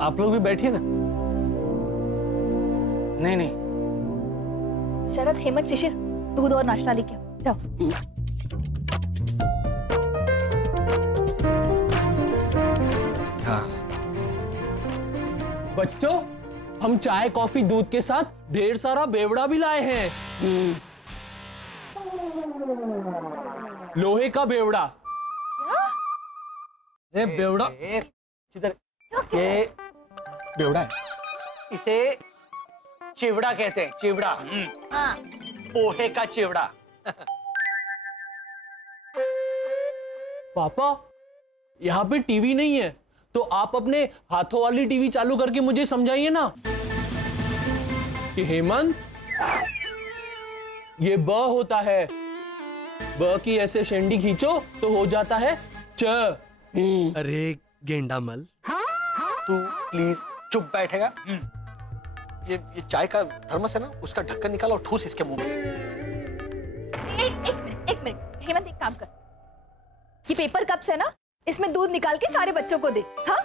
आप लोग भी बैठिए ना। नहीं नहीं। शरद, हेमंत, शिशिर, दूध और नाश्ता लेके आओ, जाओ। हाँ। बच्चों, हम चाय कॉफी दूध के साथ ढेर सारा बेवड़ा भी लाए हैं। लोहे का बेवड़ा। ये बेवड़ा किधर? ये बेवड़ा है। इसे चिवड़ा कहते हैं, चिवड़ा। हाँ। पोहे का चिवड़ा। पापा, यहाँ पे टीवी नहीं है, तो आप अपने हाथों वाली टीवी चालू करके मुझे समझाइए ना कि हेमंत, ये ब होता है, ब की ऐसे शेंडी खींचो तो हो जाता है च। अरे गेंडामल, तू प्लीज चुप बैठेगा? ये चाय का थर्मस है ना, उसका ढक्कन निकाल और ठूस इसके मुंह में। एक मिनट हेमंत, एक काम कर, ये पेपर कप्स है ना, इसमें दूध निकाल के सारे बच्चों को दे। हाँ?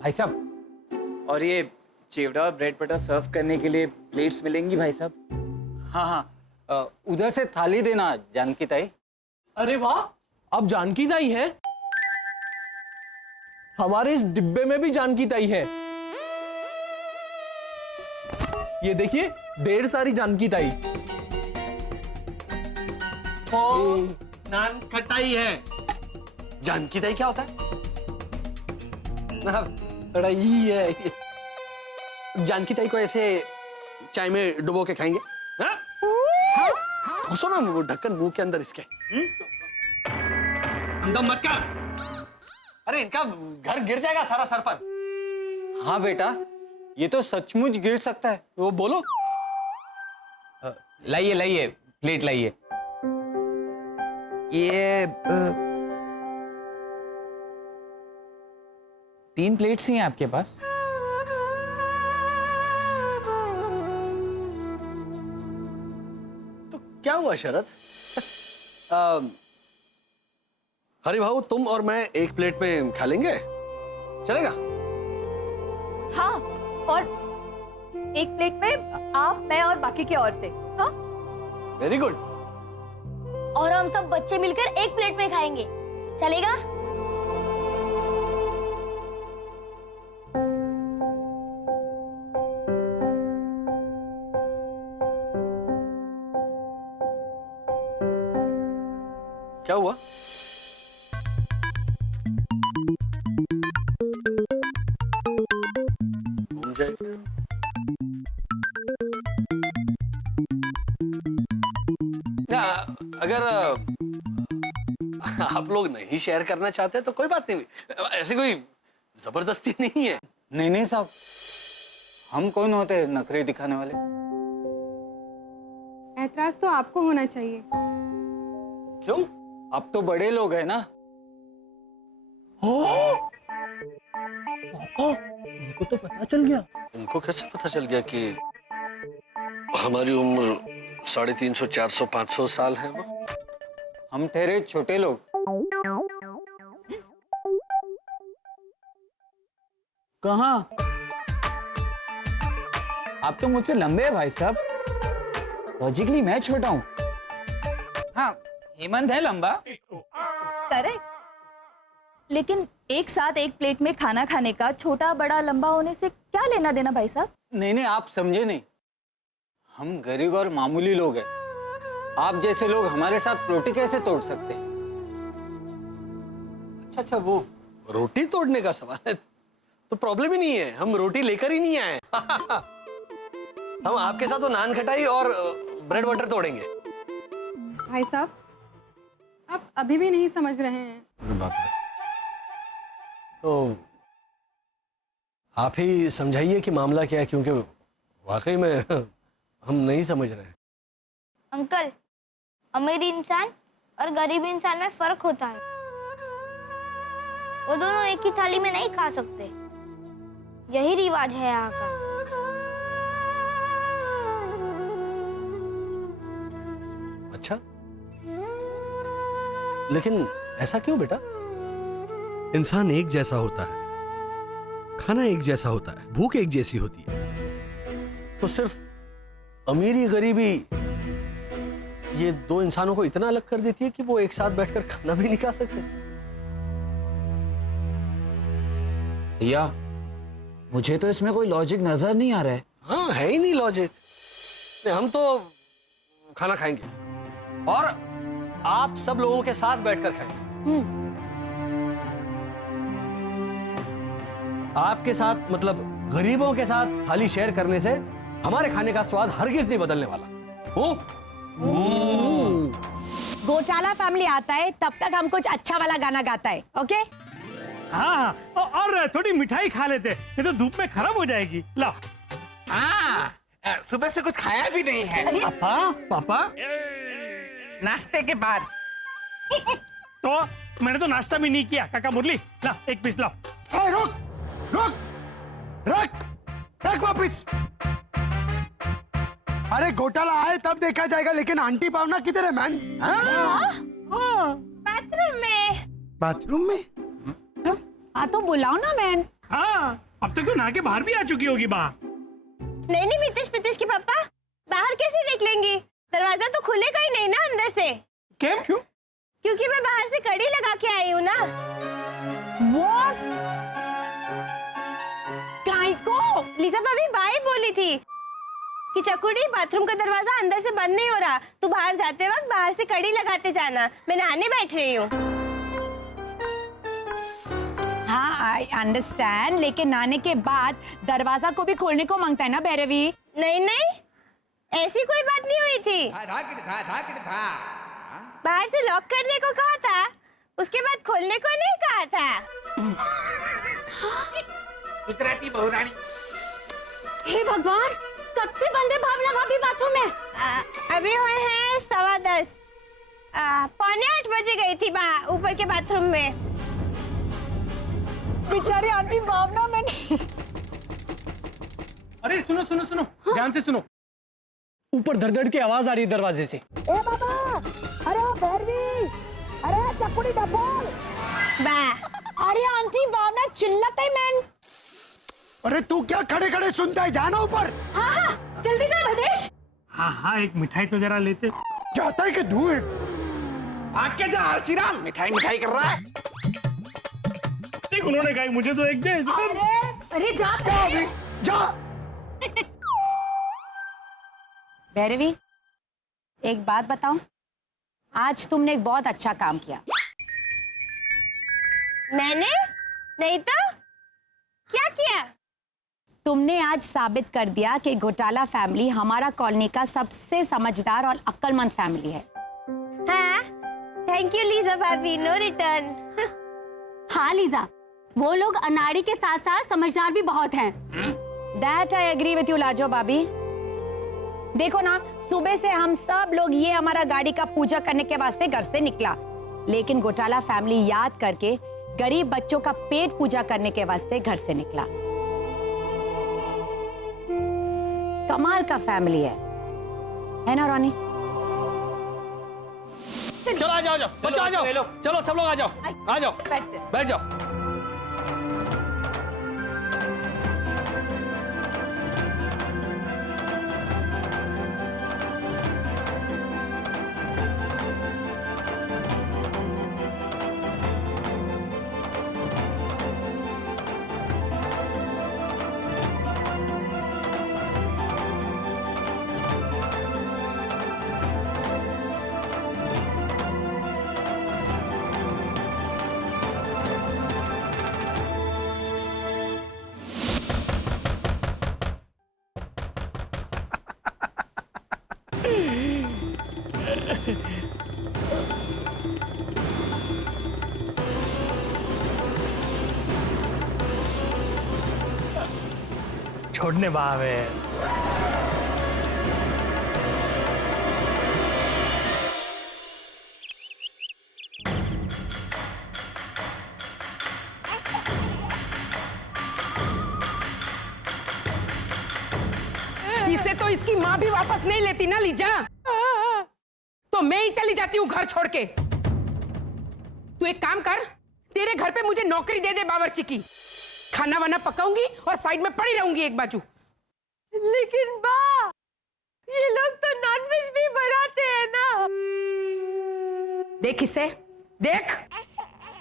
भाई साहब, और ये चिवड़ा और ब्रेड बटर सर्व करने के लिए प्लेट्स मिलेंगी भाई साहब? हाँ हाँ, उधर से थाली देना जानकी ताई। अरे वाह, अब जानकी ताई है। हमारे इस डिब्बे में भी जानकी ताई है। ये देखिए, ढेर सारी जानकी ताई। नान खटाई है। जानकी ताई क्या होता है? खटाई है। जानकी ताई को ऐसे चाय में डुबो के खाएंगे। हाँ? घुसो ना वो ढक्कन मुंह के अंदर इसके। अंदर मत कर। अरे इनका घर गिर जाएगा सारा सर पर। हाँ बेटा, ये तो सचमुच गिर सकता है। वो बोलो। लाइए लाइए, प्लेट लाइए। ये 3 प्लेट्स ही हैं आपके पास? तो क्या हुआ शरद? हरि भाऊ, तुम और मैं एक प्लेट में खा लेंगे, चलेगा? हाँ, और एक प्लेट में आप, मैं और बाकी की औरतें। हाँ? Very good. और हम सब बच्चे मिलकर एक प्लेट में खाएंगे, चलेगा? क्या हुआ? घूम जाएगा। अगर आप लोग नहीं शेयर करना चाहते तो कोई बात नहीं, ऐसी कोई जबरदस्ती नहीं है। नहीं नहीं साहब, हम कौन होते हैं नखरे दिखाने वाले? ऐतराज तो आपको होना चाहिए। क्यों? आप तो बड़े लोग हैं ना। पापा, उनको तो पता चल गया। इनको कैसे पता चल गया कि हमारी उम्र 350, 400, 500 साल है? वो हम ठहरे छोटे लोग। कहाँ? आप तो मुझसे लंबे हैं भाई साहब। लॉजिकली मैं छोटा हूँ। हाँ, हेमंत है लंबा। करेक्ट, लेकिन एक साथ एक प्लेट में खाना खाने का छोटा बड़ा लंबा होने से क्या लेना देना भाई साहब? नहीं नहीं, आप समझे नहीं। हम गरीब और मामूली लोग हैं। आप जैसे लोग हमारे साथ रोटी कैसे तोड़ सकते हैं? अच्छा, वो रोटी तोड़ने का सवाल है तो प्रॉब्लम ही नहीं है, हम रोटी लेकर ही नहीं आए। हम आपके साथ तो नान खटाई और ब्रेड बटर तोड़ेंगे। भाई साहब, आप अभी भी नहीं समझ रहे हैं। तो आप ही समझाइए कि मामला क्या है, क्योंकि वाकई में हम नहीं समझ रहे हैं। अंकल, अमीर इंसान और गरीब इंसान में फर्क होता है। वो दोनों एक ही थाली में नहीं खा सकते, यही रिवाज है यहाँ का। अच्छा, लेकिन ऐसा क्यों बेटा? इंसान एक जैसा होता है, खाना एक जैसा होता है, भूख एक जैसी होती है, तो सिर्फ अमीरी गरीबी ये दो इंसानों को इतना अलग कर देती है कि वो एक साथ बैठकर खाना भी नहीं खा सकते। भैया मुझे तो इसमें कोई लॉजिक नजर नहीं आ रहा है। हाँ, है ही नहीं लॉजिक। हम तो खाना खाएंगे और आप सब लोगों के साथ बैठकर खाएंगे। आपके साथ मतलब गरीबों के साथ थाली शेयर करने से हमारे खाने का स्वाद हरगिज नहीं बदलने वाला। घोटाला फैमिली आता है तब तक हम कुछ अच्छा वाला गाना गाता है, ओके? हाँ और थोड़ी मिठाई खा लेते, नहीं तो धूप में खराब हो जाएगी। ला। हाँ, सुबह से कुछ खाया भी नहीं है। पापा पापा नाश्ते के बाद। तो मैंने तो नाश्ता भी नहीं किया। काका मुरली ला, एक पीस लाओ। रुक रुक रख रख वापिस। अरे घोटाला आए तब देखा जाएगा, लेकिन आंटी भावना किधर है मैन? बाथरूम में? हाँ तो बुलाओ ना मैन। हाँ, अब तक तो नहा के बाहर भी आ चुकी होगी बा। नहीं मितिश के पापा, बाहर कैसे निकलेंगी? दरवाजा तो खुलेगा ही नहीं ना अंदर से। क्यों? क्योंकि मैं बाहर से कड़ी लगा के आई हूँ ना। What? काय को? लीजा भाभी बाई बोली थी कि चकुड़ी बाथरूम का दरवाजा अंदर से बंद नहीं हो रहा, तू बाहर जाते वक्त बाहर से कड़ी लगाते जाना। मैं नहाने बैठ रही हूँ। हाँ आई अंडरस्टैंड, लेकिन नहाने के बाद दरवाजा को भी खोलने को मांगता है ना भैरवी? नहीं ऐसी कोई बात नहीं हुई थी। बाहर से लॉक करने को कहा था, उसके बाद खोलने को नहीं कहा था। गुजराती बहुरानी। हे भगवान, कब से बंद है भावना भाभी बाथरूम में? अभी हुए हैं 10:15। 7:45 बजे गई थी ऊपर के बाथरूम में। बेचारी आंटी भावना मैंने। अरे सुनो ध्यान से सुनो। ऊपर धड़ की आवाज आ रही है दरवाजे से। ए बाबा, अरे भैरवी, अरे चकुड़ी डबल। अरे आंटी भावना चिल्लाते है मैन। अरे तू क्या खड़े खड़े सुनता है? जाना ऊपर। हाँ, जल्दी जा भदेश। हाँ, एक मिठाई तो जरा लेते। जाता है कि धुएं? भाग के जा हलसीराम, मिठाई कर रहा है। देख उन्होंने कहा मुझे तो एक दे। अरे जा अभी जा। भैरवी, एक बात बताऊं, आज तुमने एक बहुत अच्छा काम किया। मैंने? नहीं तो क्या किया? तुमने आज साबित कर दिया कि घोटाला फैमिली हमारा कॉलोनी का सबसे समझदार और अक्लमंद फैमिली है। हाँ, थैंक यू लीजा भाभी, नो रिटर्न। हाँ लीजा, वो लोग अनाड़ी के साथ साथ समझदार भी बहुत हैं। That I agree with you, Lajo भाभी। देखो ना, सुबह से हम सब लोग ये हमारा गाड़ी का पूजा करने के वास्ते घर से निकला, लेकिन घोटाला फैमिली याद करके गरीब बच्चों का पेट पूजा करने के वास्ते घर से निकला। कमाल का फैमिली है ना रोनी? चलो आ जाओ बच्चों, आ जाओ। चलो सब लोग आ जाओ बैठ जाओ। छोड़ने बावे। इसे तो इसकी माँ भी वापस नहीं लेती ना लीजा, तो मैं ही चली जाती हूँ घर छोड़ के। तू एक काम कर, तेरे घर पे मुझे नौकरी दे दे बावर्ची की। खाना वाना पकाऊंगी और साइड में पड़ी रहूंगी एक बाजू। लेकिन बा, ये लोग तो नॉनवेज भी बनाते हैं ना। देख इसे, देख।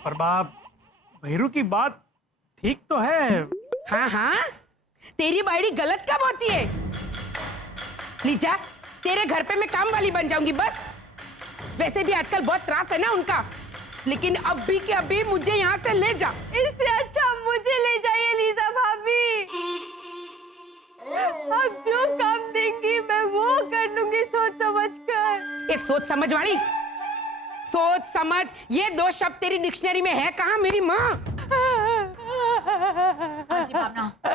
पर बाप, भैरू की बात ठीक तो है। हाँ हाँ, तेरी बायड़ी गलत कब होती है? लीजा, तेरे घर पे मैं काम वाली बन जाऊंगी बस। वैसे भी आजकल बहुत त्रास है ना उनका, लेकिन अभी के अभी मुझे यहाँ से ले जा। इससे अच्छा मुझे ले जाइए लीजा भाभी। आप जो काम देंगी मैं वो कर लूंगी सोच समझ कर। ये सोच समझ वाली, सोच समझ ये दो शब्द तेरी डिक्शनरी में है कहाँ मेरी माँ?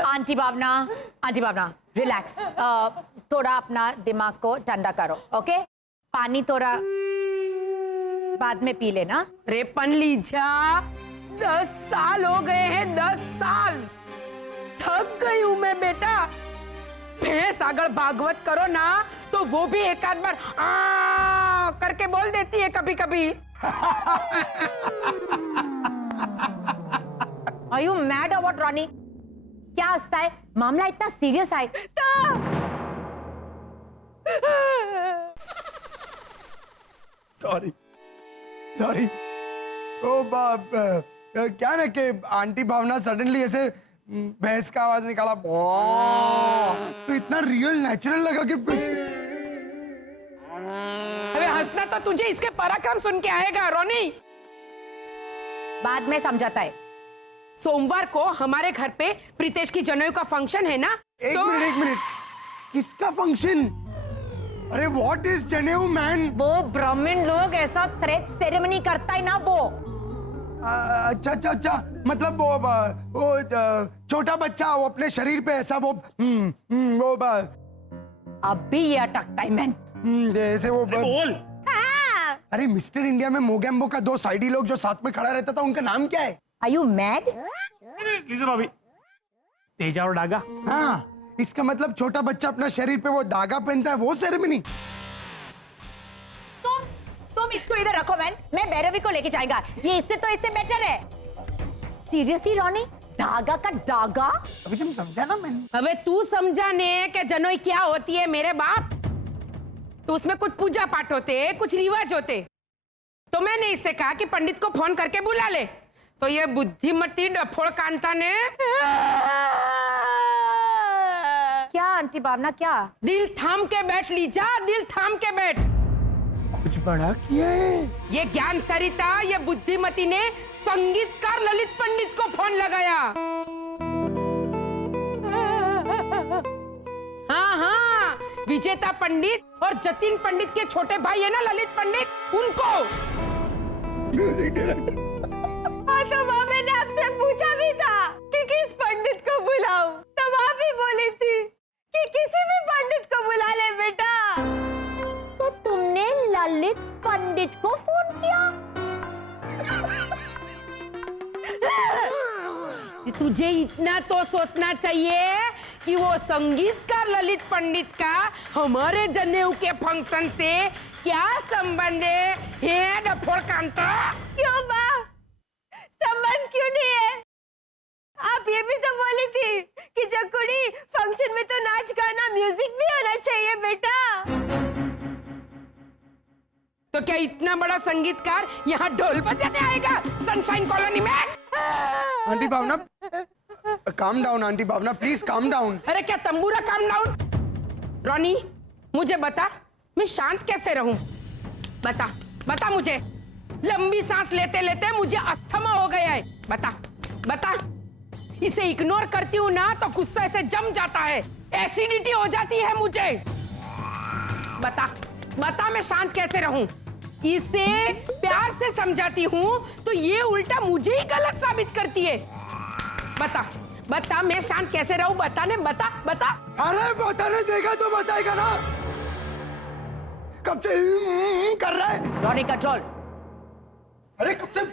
आंटी भावना रिलैक्स, थोड़ा अपना दिमाग को ठंडा करो, ओके? पानी थोड़ा बाद में पी लेना। रे पन लीजा, 10 साल हो गए हैं, 10 साल। थक गई हूं मैं बेटा। भैंस अगर भागवत करो ना तो वो भी एक आध बार आ करके बोल देती है कभी कभी। Are you mad or what, Ronnie? क्या हंसता है? मामला इतना सीरियस है। सॉरी ओ बाप, क्या ना कि आंटी भावना सडनली ऐसे भैंस का आवाज निकाला, तो इतना रियल नेचुरल लगा कि अबे हंसना तो तुझे इसके पराक्रम सुन के आएगा रोनी। बाद में समझाता है। सोमवार को हमारे घर पे प्रीतेश की जनेऊ का फंक्शन है ना। एक मिनट, किसका फंक्शन? अरे व्हाट इज जनेऊ मैन? वो ब्राह्मण लोग ऐसा थ्रेड सेरेमनी करता है ना वो। अच्छा, मतलब वो छोटा बच्चा वो अपने शरीर पे ऐसा वो अभी ये अटकता है मैन। जैसे वो बोल। अरे मिस्टर इंडिया में मोगेम्बो का 2 साइडी लोग जो साथ में खड़ा रहता था, उनका नाम क्या है? Are you mad? लीजा भाभी, तेजा और डागा। हाँ, इसका मतलब छोटा बच्चा अपना शरीर पे वो धागा पहनता है, वो सेरेमनी। तुम इसको इधर रखो मैन, मैं भैरवी को लेके जाएगा। ये इससे बेटर है। सीरियसली रॉनी, धागा का धागा? अभी तुम समझा ना मैंने? अबे तू समझा ने कि जनेऊ क्या होती है मेरे बाप? तो उसमें कुछ पूजा पाठ होते, कुछ रिवाज होते। तो मैंने इससे कहा कि पंडित को फोन करके बुला ले। तो ये बुद्धिमती डफोड़ कांता ने क्या आंटी भावना, क्या? दिल थाम के बैठ लीजा, दिल थाम के बैठ। कुछ बड़ा किया है। ये ज्ञान सरिता, ये बुद्धिमती ने संगीतकार ललित पंडित को फोन लगाया। हाँ, विजेता पंडित और जतिन पंडित के छोटे भाई है ना ललित पंडित, उनको। Music director. हाँ, तो माँ मैंने आपसे पूछा भी था कि किस पंडित को बुलाऊं, तब आप ही बोली थी कि किसी भी पंडित को बुला ले बेटा। तो तुमने ललित पंडित को फोन किया? तुझे इतना तो सोचना चाहिए कि वो संगीतकार ललित पंडित का हमारे जनेऊ के फंक्शन से क्या संबंध है डफोड़ कांता? क्यों बा, संबंध क्यों नहीं है? आप ये भी तो बोली थी कि जकुड़ी फंक्शन में तो नाच गाना म्यूजिक भी होना चाहिए बेटा। तो क्या इतना बड़ा संगीतकार यहाँ ढोल बजाने आएगा सनशाइन कॉलोनी में? Aunty Bhavna, calm down aunty Bhavna, please calm down. अरे क्या तंबूरा काम डाउन? रॉनी, मुझे बता, मैं शांत कैसे रहूं? बता मुझे। लंबी सांस लेते लेते मुझे अस्थमा हो गया है। बता। इसे इग्नोर करती हूँ ना तो गुस्सा से जम जाता है, एसिडिटी हो जाती है मुझे। बता मैं शांत कैसे रहूं? इसे प्यार से समझाती हूँ तो ये उल्टा मुझे ही गलत साबित करती है। बता मैं शांत कैसे रहूं? बता। अरे बताने देगा तो बताएगा ना, कब से कर रहा है? Ronnie control. अरे कब से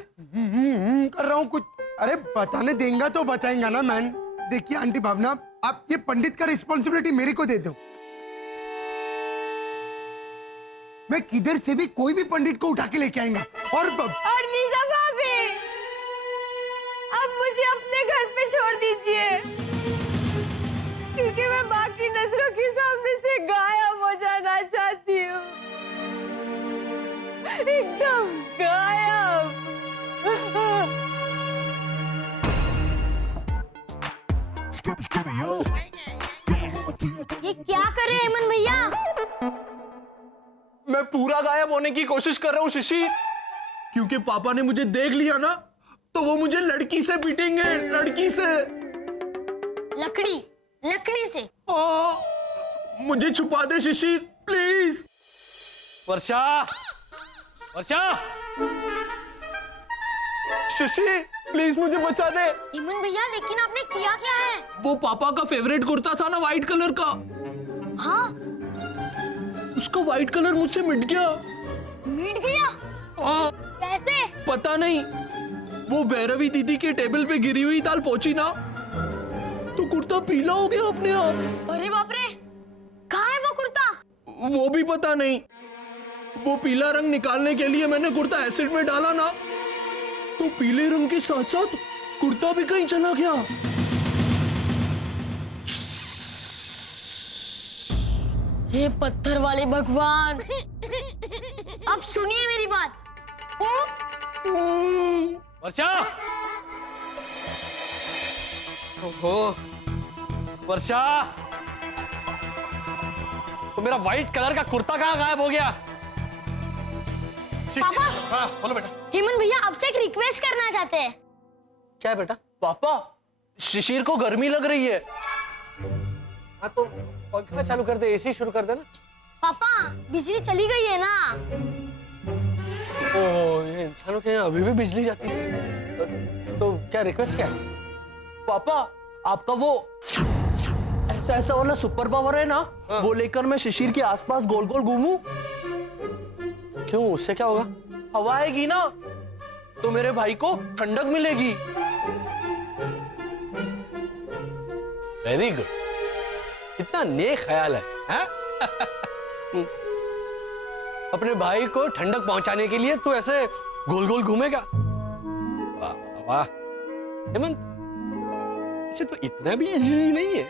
कर रहा हूँ कुछ। अरे बताने देगा तो बताएगा ना मैन। देखिए आंटी भावना, आप ये पंडित का रिस्पॉन्सिबिलिटी मेरे को दे दो। मैं किधर से भी कोई भी पंडित को उठा के लेके आएगा। और लीजा भाभी, अब मुझे अपने घर पे छोड़ दीजिए, क्योंकि मैं बाकी नजरों के सामने से गायब हो जाना चाहती हूँ, एकदम गायब। ये क्या करे हेमंत भैया? मैं पूरा गायब होने की कोशिश कर रहा हूँ शिशिर, क्योंकि पापा ने मुझे देख लिया ना तो वो मुझे लड़की से पीटेंगे, लड़की से। लकड़ी से? मुझे छुपा दे शिशिर please. Varsha, Varsha, Shishir please मुझे बचा दे। हेमंत भैया लेकिन आपने किया क्या है? वो पापा का फेवरेट कुर्ता था ना व्हाइट कलर का, हाँ उसका व्हाइट कलर मुझसे मिट गया। मिट गया? हाँ कैसे? पता नहीं, वो भैरवी दीदी के टेबल पे गिरी हुई दाल पहुंची ना तो कुर्ता पीला हो गया अपने आप। अरे बाप रे, कहाँ है वो कुर्ता? वो भी पता नहीं। वो पीला रंग निकालने के लिए मैंने कुर्ता एसिड में डाला ना तो पीले रंग के साथ साथ कुर्ता भी कहीं चला गया। हे पत्थर वाले भगवान, अब सुनिए मेरी बात। वर्षा, ओहो, वर्षा, तो मेरा व्हाइट कलर का कुर्ता कहाँ गायब हो गया? पापा, हाँ बोलो बेटा। हेमंत भैया आपसे एक रिक्वेस्ट करना चाहते हैं। क्या है बेटा? पापा शिशिर को गर्मी लग रही है। हाँ तो पंखा चालू कर दे, एसी शुरू कर दे ना। पापा बिजली चली गई है ना। ओह, ये इंसानों के यहाँ अभी भी बिजली जाती है। तो क्या रिक्वेस्ट क्या है? पापा आपका वो ऐसा वाला सुपर पावर है ना, वो लेकर मैं शिशिर के आसपास गोल गोल घूमूं। क्यों, उससे क्या होगा? हवा आएगी ना तो मेरे भाई को ठंडक मिलेगी। वेरी गुड, इतना नेक ख्याल है, हाँ? अपने भाई को ठंडक पहुंचाने के लिए तू ऐसे गोल गोल घूमेगा? वाह वाह वाह हेमंत, ऐसे तो इतना भी इजी नहीं है।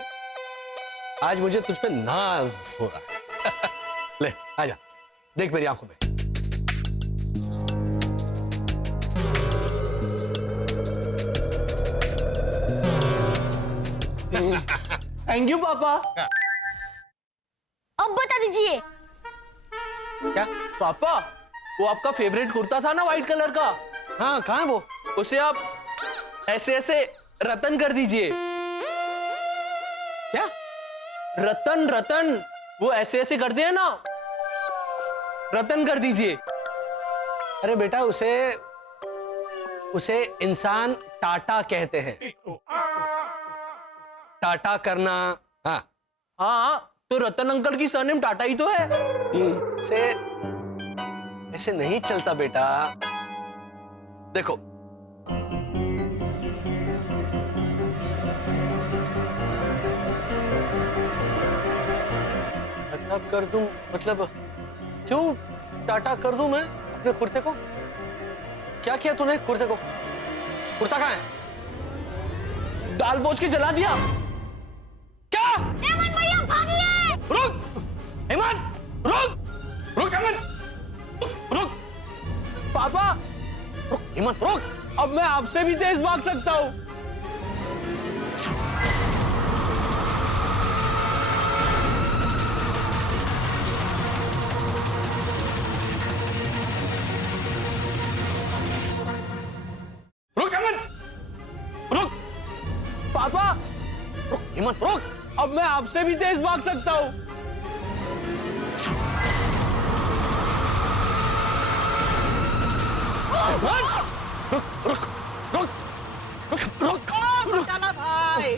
आज मुझे तुझ पे नाज हो रहा है। ले आजा, देख मेरी आंखों में। थैंक यू पापा। अब बता दीजिए। क्या? पापा वो आपका फेवरेट कुर्ता था ना व्हाइट कलर का, हाँ कहाँ है वो? उसे आप ऐसे ऐसे रतन कर दीजिए। क्या? रतन रतन, वो ऐसे ऐसे करते हैं ना, रतन कर दीजिए। अरे बेटा, उसे इंसान टाटा कहते हैं। टाटा करना। हाँ हाँ तो रतन अंकल की सरनेम टाटा ही तो है। ऐसे नहीं चलता बेटा। देखो, टाटा कर दूं मतलब क्यों टाटा कर दूं मैं अपने कुर्ते को? क्या किया तूने कुर्ते को? कुर्ता कहाँ है? दाल पोंछ के जला दिया। क्या? हेमंत भैया भागिए! रुक हेमंत, रुक रुक हेमंत, रुक पापा, रुक हेमंत, रुक। अब मैं आपसे भी तेज भाग सकता हूँ। रुक हेमंत, रुक पापा, रुक हेमंत, रुक। अब मैं आपसे भी तेज भाग सकता हूँ। रुक रुक रुक रुक रुक रुक भाई,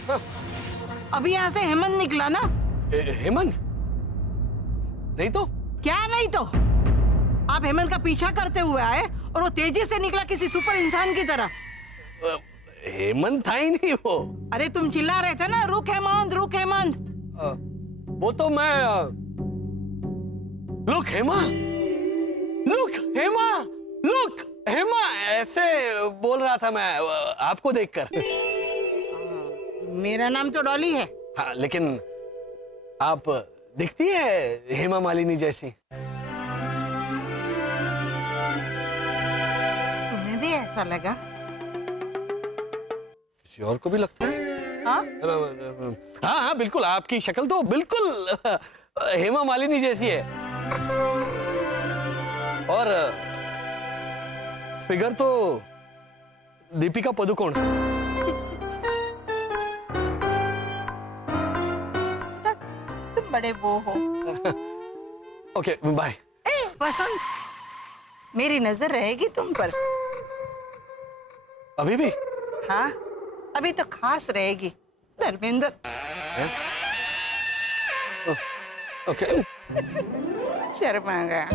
अभी यहाँ से हेमंत निकला ना? हेमंत नहीं तो क्या नहीं तो? आप हेमंत का पीछा करते हुए आए और वो तेजी से निकला किसी सुपर इंसान की तरह। हेमंत था ही नहीं वो। अरे तुम चिल्ला रहे थे ना, रुक हेमंत, रुक हेमंत। वो तो मैं look Hema, look Hema, look Hema ऐसे बोल रहा था मैं आपको देखकर। मेरा नाम तो डॉली है। हाँ, लेकिन आप दिखती है हेमा मालिनी जैसी। तुम्हें भी ऐसा लगा? किसी और को भी लगता है? हाँ हाँ हाँ बिल्कुल, आपकी शक्ल तो बिल्कुल हेमा मालिनी जैसी है, और फिगर तो दीपिका पादुकोण। तुम बड़े वो हो। Okay bye. वसंत, मेरी नजर रहेगी तुम पर। अभी भी? हाँ, अभी तो खास रहेगी। धर्मेंद्र। ओके। शर्मा गया।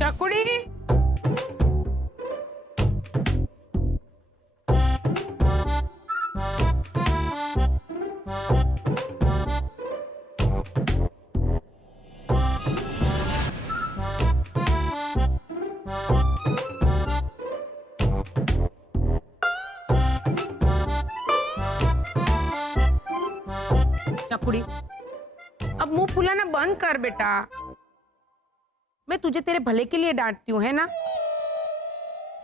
चकुड़ी, चकुड़ी, अब मुंह फुलाना बंद कर बेटा। मैं तुझे तेरे भले के लिए डांटती हूँ, है ना?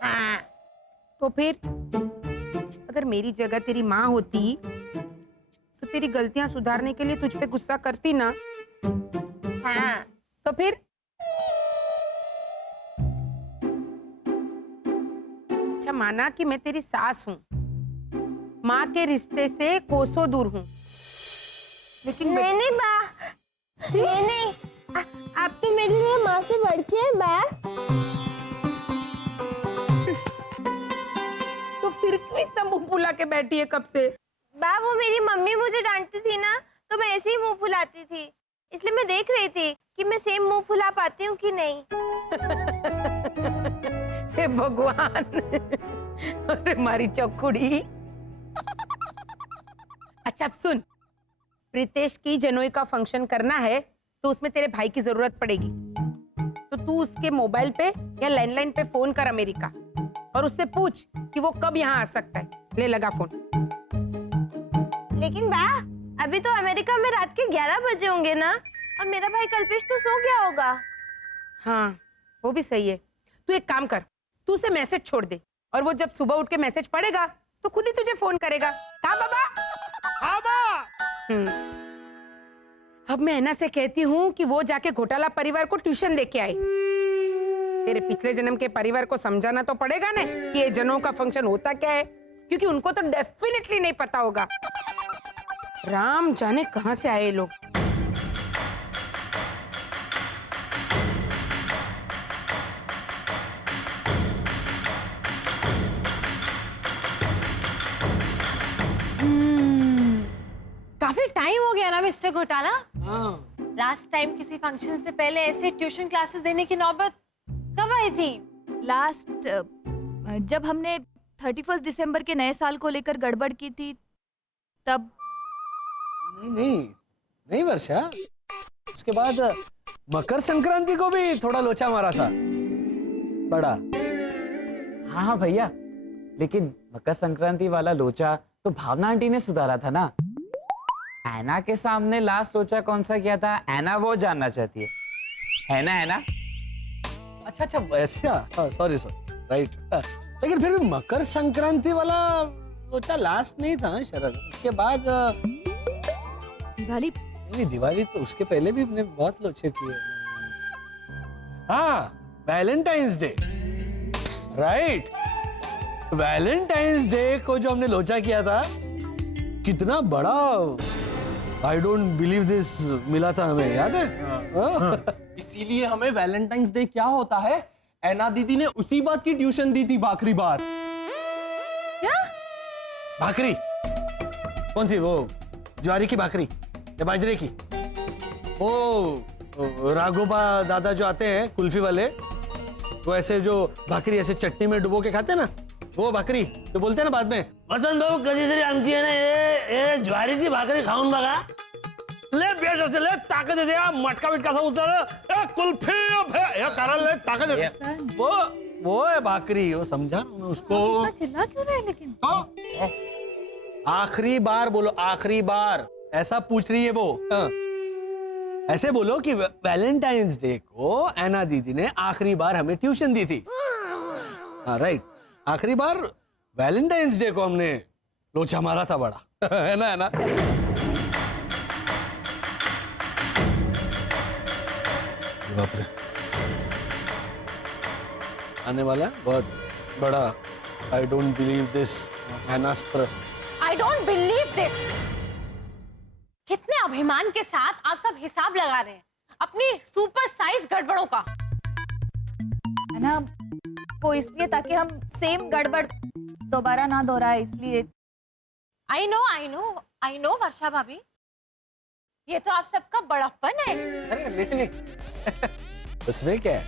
हाँ। तो फिर अगर मेरी जगह तेरी माँ होती तो तेरी गलतियां सुधारने के लिए तुझ पे गुस्सा करती ना? हाँ। तो फिर अच्छा, माना कि मैं तेरी सास हूँ, माँ के रिश्ते से कोसों दूर हूँ, लेकिन नहीं बा, नहीं, आप तो मेरे लिए माँ से बढ़ के है बा। तो फिर क्यों इतना मुंह फुला के बैठी है कब से? बा, वो मेरी मम्मी मुझे डांटती थी ना, तो मैं ऐसे ही मुंह फुलाती थी, इसलिए मैं देख रही थी कि मैं सेम मुंह फुला पाती हूँ कि नहीं। हे भगवान, अरे मारी चौकुड़ी। अच्छा अब सुन, प्रीतेश की जनोई का फंक्शन करना है तो उसमें तेरे भाई की जरूरत पड़ेगी, तो तू उसके मोबाइल पे या लैंडलाइन पे फोन कर अमेरिका और उससे पूछ कि वो कब यहाँ आ सकता है। ले लगा फोन। लेकिन बा, अभी तो अमेरिका में रात के 11 बजे होंगे ना, और मेरा भाई कल्पेश तो सो गया होगा। हाँ, वो भी सही है। तू एक काम कर, तू उसे मैसेज छोड़ दे, और वो जब सुबह उठ के मैसेज पढ़ेगा तो खुद ही तुझे फोन करेगा। कहा बाबा? अब मैं ऐना से कहती हूँ कि वो जाके घोटाला परिवार को ट्यूशन देके आए। तेरे पिछले जन्म के परिवार को समझाना तो पड़ेगा ना कि ये जनों का फंक्शन होता क्या है, क्योंकि उनको तो डेफिनेटली नहीं पता होगा। राम जाने कहां से आए लोग। काफी टाइम हो गया ना मिस्टर घोटाला। लास्ट टाइम किसी फंक्शन से पहले ऐसे ट्यूशन क्लासेस देने की नौबत कब आई थी? लास्ट जब हमने 31 दिसंबर के नए साल को लेकर गड़बड़ की थी तब। नहीं वर्षा, उसके बाद मकर संक्रांति को भी थोड़ा लोचा मारा था बड़ा। हाँ हाँ भैया, लेकिन मकर संक्रांति वाला लोचा तो भावना आंटी ने सुधारा था ना। ऐना के सामने लास्ट लोचा कौन सा किया था, ऐना वो जानना चाहती है ना? ऐना? अच्छा वैसा, सॉरी राइट। लेकिन फिर भी मकर संक्रांति वाला लोचा लास्ट नहीं था शरद, उसके बाद दिवाली। नहीं, दिवाली तो उसके पहले भी हमने बहुत लोचे किए। हाँ, Valentine's day, right. Valentine's day को जो हमने लोचा किया था, कितना बड़ा, आई डोंट बिलीव दिस, मिला था हमें, याद है? इसीलिए हमें वैलेंटाइंस डे क्या होता है, ऐना दीदी ने उसी बात की ट्यूशन दी थी, भाखरी बात। क्या भाखरी? कौन सी? वो ज्वारी की भाखरी या बाजरे की? वो राघोबा दादा जो आते हैं कुल्फी वाले, वो ऐसे जो भाकरी ऐसे चटनी में डुबो के खाते हैं ना, वो भाकरी तो बोलते हैं ना बाद में, वसंत भाऊ कधीतरी आमची आहे ना ज्वारीची भाकरी खाऊन बघा, ले बेश असे ले ताकद दे मटका बिटका सा उतर ए कुल्फी हे कारण ले ताकद दे वो है भाकरी, वो समझा उसको। चिल्ला क्यों रहे लेकिन? आखिरी बार बोलो, आखिरी बार। ऐसा पूछ रही है वो। ऐसे बोलो कि वैलेंटाइंस डे को ऐना दीदी ने आखिरी बार हमें ट्यूशन दी थी। हाँ राइट, आखिरी बार वैलेंटाइंस डे को हमने लोचा मारा था बड़ा। है ना, है ना? बाप रे, आने वाला है बहुत बड़ा। आई डोंट बिलीव दिस ऐनास्त्र। I don't believe this. कितने अभिमान के साथ आप सब हिसाब लगा रहे हैं अपनी सुपर साइज गड़बड़ों का। है ना, वो इसलिए ताकि हम सेम गड़बड़ दोबारा ना दोहराए, इसलिए। आई नो वर्षा भाभी, ये तो आप सबका बड़प्पन है। अरे नहीं उसमें क्या है?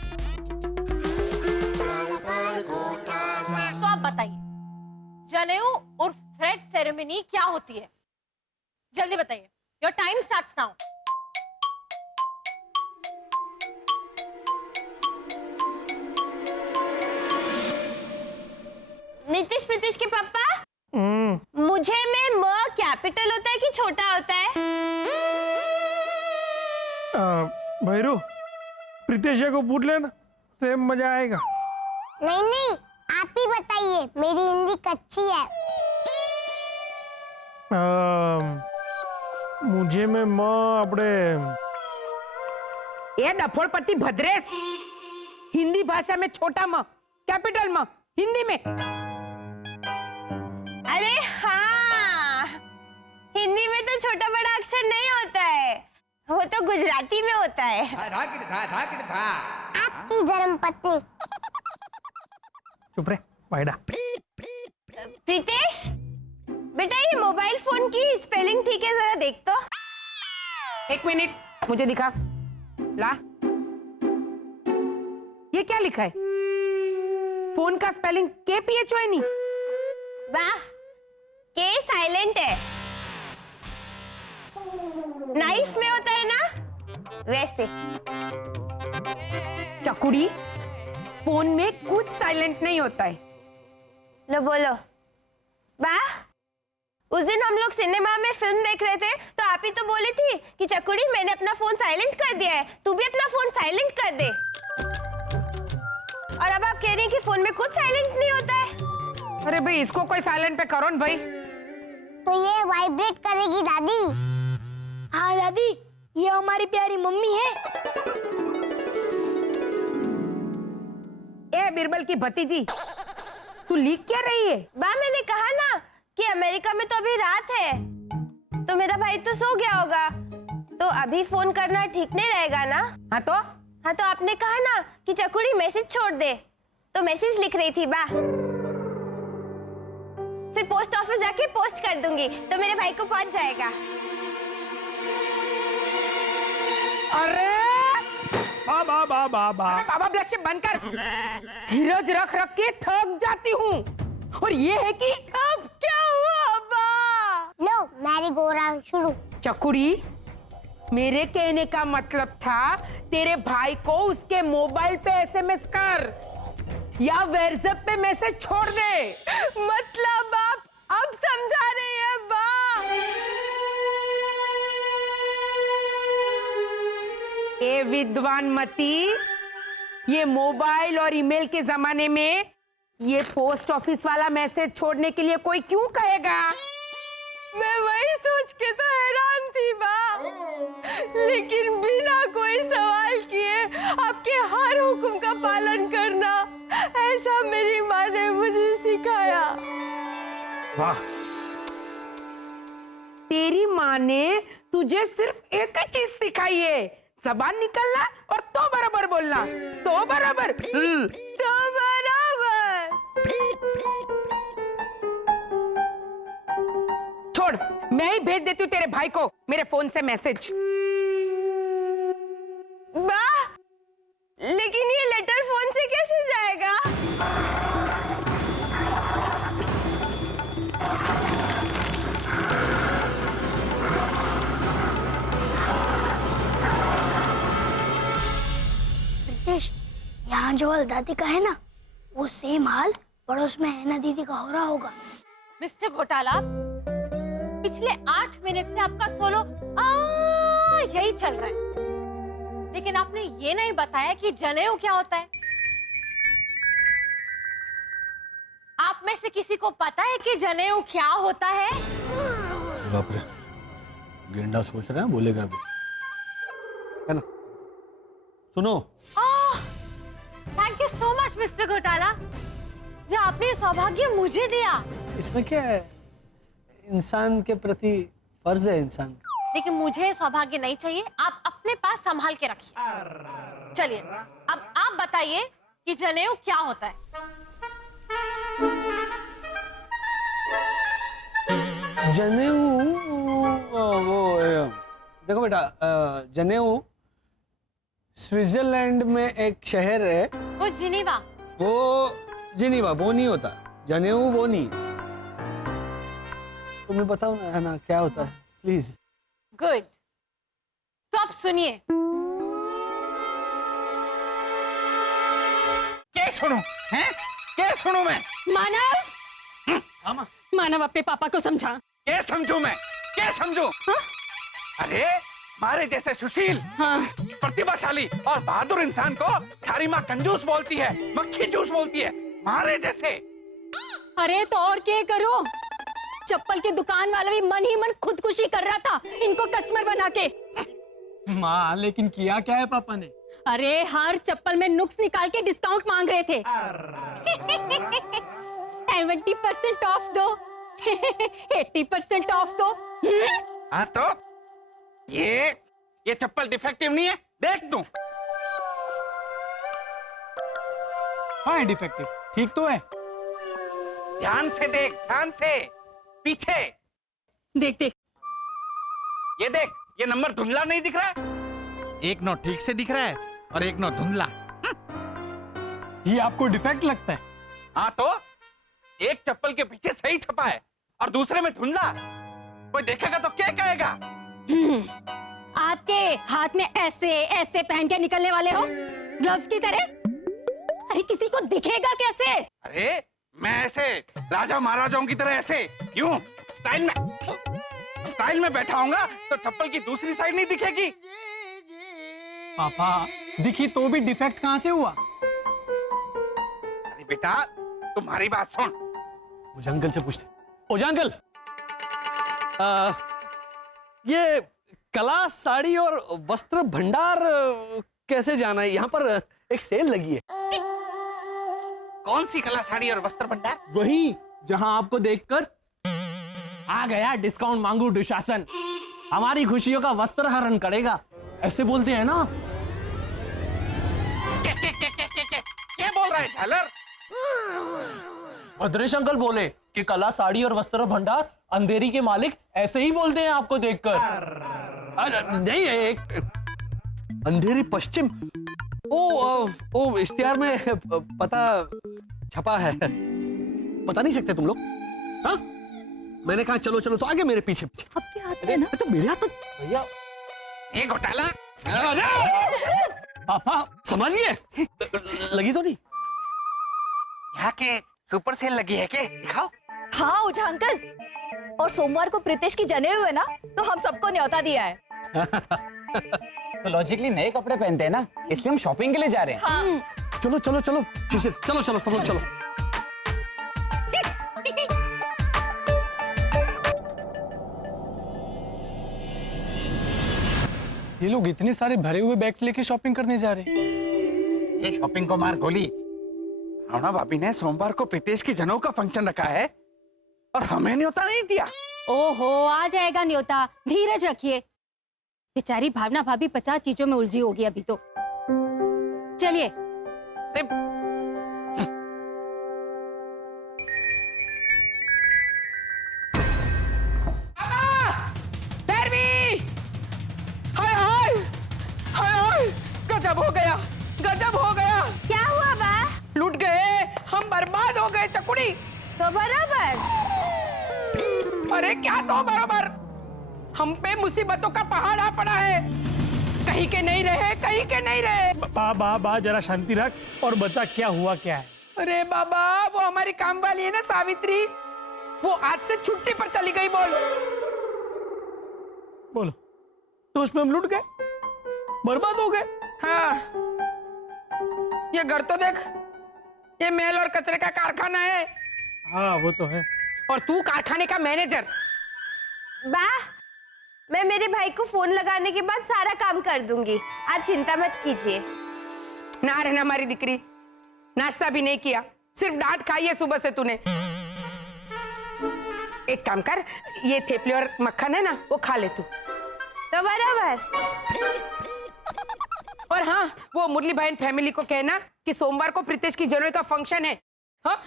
तो आप बताइए, जनेऊ उर्फ थ्रेड सेरेमनी क्या होती है? जल्दी बताइए। Your time starts now. Nitish Pritish के पापा, मुझे में म कैपिटल होता है कि छोटा होता है? भैरू प्रीतेश को पूछ लेना, सेम मजा आएगा। नहीं नहीं, आप ही बताइए, मेरी हिंदी कच्ची है। मुझे में माँ अपने ये डफोड़पति भद्रेश, हिंदी भाषा में छोटा म कैपिटल म हिंदी में। अरे हाँ, हिंदी में तो छोटा बड़ा अक्षर नहीं होता है, वो तो गुजराती में होता है। आपकी धर्मपत्नी। चुप रे वाइडा। प्रीतेश बेटा, ये मोबाइल फोन की स्पेलिंग ठीक है, जरा देख तो। एक मिनट, मुझे दिखा। ला, ये क्या लिखा है? फोन का स्पेलिंग KPHONE। वाह, के साइलेंट है। नाइफ में होता है ना, वैसे। चकुड़ी, फोन में कुछ साइलेंट नहीं होता है। लो बोलो। वाह, उस दिन हम लोग सिनेमा में फिल्म देख रहे थे, तो आप ही तो बोली थी कि चकुड़ी मैंने अपना फोन साइलेंट कर दिया है, तू भी अपना फोन साइलेंट कर दे। और अब आप कह रही हैं कि फोन में कुछ साइलेंट नहीं होता है। अरे भाई, इसको कोई साइलेंट पे करो न भाई। तो ये वाइब्रेट करेगी दादी। हाँ दादी, ये हमारी प्यारी मम्मी है। ए बिरबल की भतीजी, तू लीक क्या रही है? बा, मैंने कहा ना कि अमेरिका में तो अभी रात है, तो मेरा भाई तो सो गया होगा, तो अभी फोन करना ठीक नहीं रहेगा ना। हाँ तो आपने कहा ना कि चकुड़ी मैसेज छोड़ दे, तो मैसेज लिख रही थी बा। फिर पोस्ट ऑफिस जाके पोस्ट कर दूंगी, तो मेरे भाई को पहुंच जाएगा। अरे बाबा ब्लैक शिप बंद कर। धीरज रख रख के थक जाती हूँ। और ये है कि अब क्या हुआ अब्बा? लो, मैरी गो राउंड शुरू। चकुड़ी, मेरे कहने का मतलब था तेरे भाई को उसके मोबाइल पे SMS कर या व्हाट्सएप पे मैसेज छोड़ दे। मतलब आप अब समझा रही है बा? ए विद्वान मती, ये मोबाइल और ईमेल के जमाने में ये पोस्ट ऑफिस वाला मैसेज छोड़ने के लिए कोई क्यों कहेगा? मैं वही सोच के तो हैरान थी बा, लेकिन बिना कोई सवाल किए आपके हर हुक्म का पालन करना, ऐसा मेरी माँ ने मुझे सिखाया। वाह, तेरी माँ ने तुझे सिर्फ एक ही चीज सिखाई है, जबान निकलना और तो बराबर बोलना। तो बराबर तो बराबर। छोड़, मैं ही भेज देती हूँ तेरे भाई को मेरे फोन से मैसेज। वाह, लेकिन ये लेटर फोन से कैसे जाएगा? यहाँ जो हाल दादी का है ना, वो सेम हाल पड़ोस में हैना दीदी का हो रहा होगा। मिस्टर घोटाला, पिछले 8 मिनट से आपका सोलो यही चल रहा है, लेकिन आपने ये नहीं बताया कि जनेऊ क्या होता है। आप में से किसी को पता है कि जनेऊ क्या होता है? बाप रे, गेंडा सोच रहा है, बोलेगा भी, है ना? सुनो, thank you so much mister घोटाला, जो आपने ये सौभाग्य मुझे दिया। इसमें क्या है, इंसान के प्रति फर्ज है इंसान का। लेकिन मुझे सौभाग्य नहीं चाहिए, आप अपने पास संभाल के रखिए। चलिए अब आप बताइए कि जनेऊ क्या होता है। जनेऊ, देखो बेटा, जनेऊ स्विट्जरलैंड में एक शहर है, वो जिनीवा। वो जिनीवा वो नहीं होता, जनेऊ वो नहीं। तुम्हें बताओ ना, है ना, क्या होता है प्लीज। गुड, तो आप सुनिए। क्या सुनूं? हैं? क्या सुनूं मैं? मानव, मानव अपने पापा को समझा। क्या समझूं मैं? क्या समझूं? अरे मारे जैसे सुशील, प्रतिभाशाली और बहादुर इंसान को थारी माँ कंजूस बोलती है, मक्खी जूस बोलती है। मारे जैसे। अरे तो और क्या करूं? चप्पल की दुकान वाला भी मन ही मन खुदकुशी कर रहा था इनको कस्टमर बना के। माँ, लेकिन किया क्या है पापा ने? अरे हर चप्पल में नुक्स निकाल के डिस्काउंट मांग रहे थे। 70% ऑफ दो, 80% ऑफ दो। हाँ तो ये चप्पल डिफेक्टिव नहीं है, देख तू। हाँ डिफेक्टिव, ठीक तो है। ध्यान से देख, ध्यान से, पीछे देख देख, ये देख, ये नंबर धुंधला नहीं दिख रहा है? एक नोट ठीक से दिख रहा है और एक नोट धुंधला। ये आपको डिफेक्ट लगता है? हाँ तो एक चप्पल के पीछे सही छपा है और दूसरे में धुंधला, कोई देखेगा तो क्या कहेगा? आपके हाथ में ऐसे ऐसे पहन के निकलने वाले हो ग्लव्स की तरह? अरे किसी को दिखेगा कैसे? अरे मैं ऐसे राजा महाराजाओं की तरह ऐसे यूं स्टाइल में बैठा होऊंगा तो चप्पल की दूसरी साइड नहीं दिखेगी। पापा, दिखी तो भी डिफेक्ट कहाँ से हुआ? अरे बेटा, तुम्हारी बात सुन। मुझे अंकल से पूछते। ओजा अंकल, ये कला साड़ी और वस्त्र भंडार कैसे जाना है? यहाँ पर एक सेल लगी है। कौन सी कला साड़ी और वस्त्र भंडार? वही जहां आपको देखकर आ गया डिस्काउंट मांगू दुशासन, हमारी खुशियों का वस्त्र हरण करेगा, ऐसे बोलते हैं ना। क्या बोल रहा है झालर? भद्रेश अंकल बोले कि कला साड़ी और वस्त्र भंडार अंधेरी के मालिक ऐसे ही बोलते हैं आपको देखकर। नहीं, एक अंधेरी पश्चिम, ओ इश्तिहार में पता छपा है, बता नहीं सकते तुम लोग? हाँ, मैंने कहा चलो चलो तो आगे मेरे पीछे पीछे। आपके हाथ में ना? तो मेरे हाथ में भैया। ये घोटाला। पापा संभालिए, लगी तो नहीं? यहाँ के सुपर सेल लगी है क्या? दिखाओ। हाँ ओझा अंकल, और सोमवार को प्रीतेश की जनेऊ है ना, तो हम सबको न्योता दिया है। तो लॉजिकली नए कपड़े पहनते हैं ना, इसलिए हम शॉपिंग के लिए जा रहे हैं। हाँ। चलो चलो चलो चलो चलो चलो सब लोग चलो। ये लोग इतने सारे भरे हुए बैग्स लेके शॉपिंग करने जा रहे हैं। ये शॉपिंग को मार गोली। भावना भाभी ने सोमवार को प्रीतेश की जनेऊ का फंक्शन रखा है और हमें न्योता नहीं दिया। ओहो, आ जाएगा न्योता, धीरज रखिए। बेचारी भावना भाभी 50 चीजों में उलझी होगी अभी तो। चलिए। हाय हाय हाय हाय, गजब हो गया, गजब हो गया। क्या हुआ बा? लूट गए, हम बर्बाद हो गए चकुड़ी। तो बराबर। अरे क्या तो बराबर, हम पे मुसीबतों का पहाड़ आ पड़ा है। कहीं के नहीं रहे, कहीं के नहीं रहे। बा जरा शांति रख और बता क्या हुआ क्या है। अरे बाबा, वो हमारी काम वाली है ना सावित्री, वो आज से छुट्टी पर चली गई। बोलो तो उसमें हम लुट गए, बर्बाद हो गए। हाँ, ये घर तो देख, ये मेल और कचरे का कारखाना है। हाँ वो तो है। और तू कारखाने का मैनेजर। बा, मैं मेरे भाई को फोन लगाने के बाद सारा काम कर दूंगी, आप चिंता मत कीजिए। ना रहना हमारी दिकरी, नाश्ता भी नहीं किया, सिर्फ डांट खाई है सुबह से तूने। एक काम कर, ये थेपले और मक्खन है ना, वो खा ले तू। तो बराबर। और हाँ, वो मुरली बहन फैमिली को कहना कि सोमवार को प्रीतेश की जनोई का फंक्शन है। हाँ?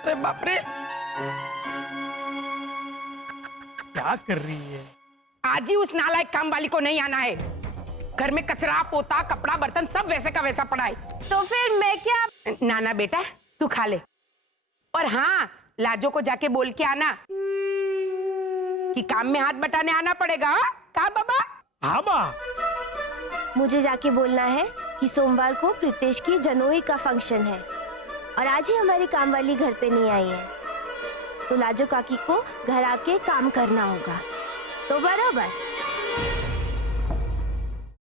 अरे बाप रे, क्या कर रही है? आज ही उस नालायक काम वाली को नहीं आना है। घर में कचरा, पोता, कपड़ा, बर्तन सब वैसे का वैसा पड़ा है। तो फिर मैं क्या? नाना बेटा, तू खा ले। और हाँ, लाजो को जाके बोल के आना कि काम में हाथ बटाने आना पड़ेगा। कहा बाबा? हाँ बा। मुझे जाके बोलना है कि सोमवार को प्रीतेश की जनोई का फंक्शन है और आज ही हमारी काम वाली घर पे नहीं आई है, तो लाजो काकी को घर आके काम करना होगा। तो बराबर।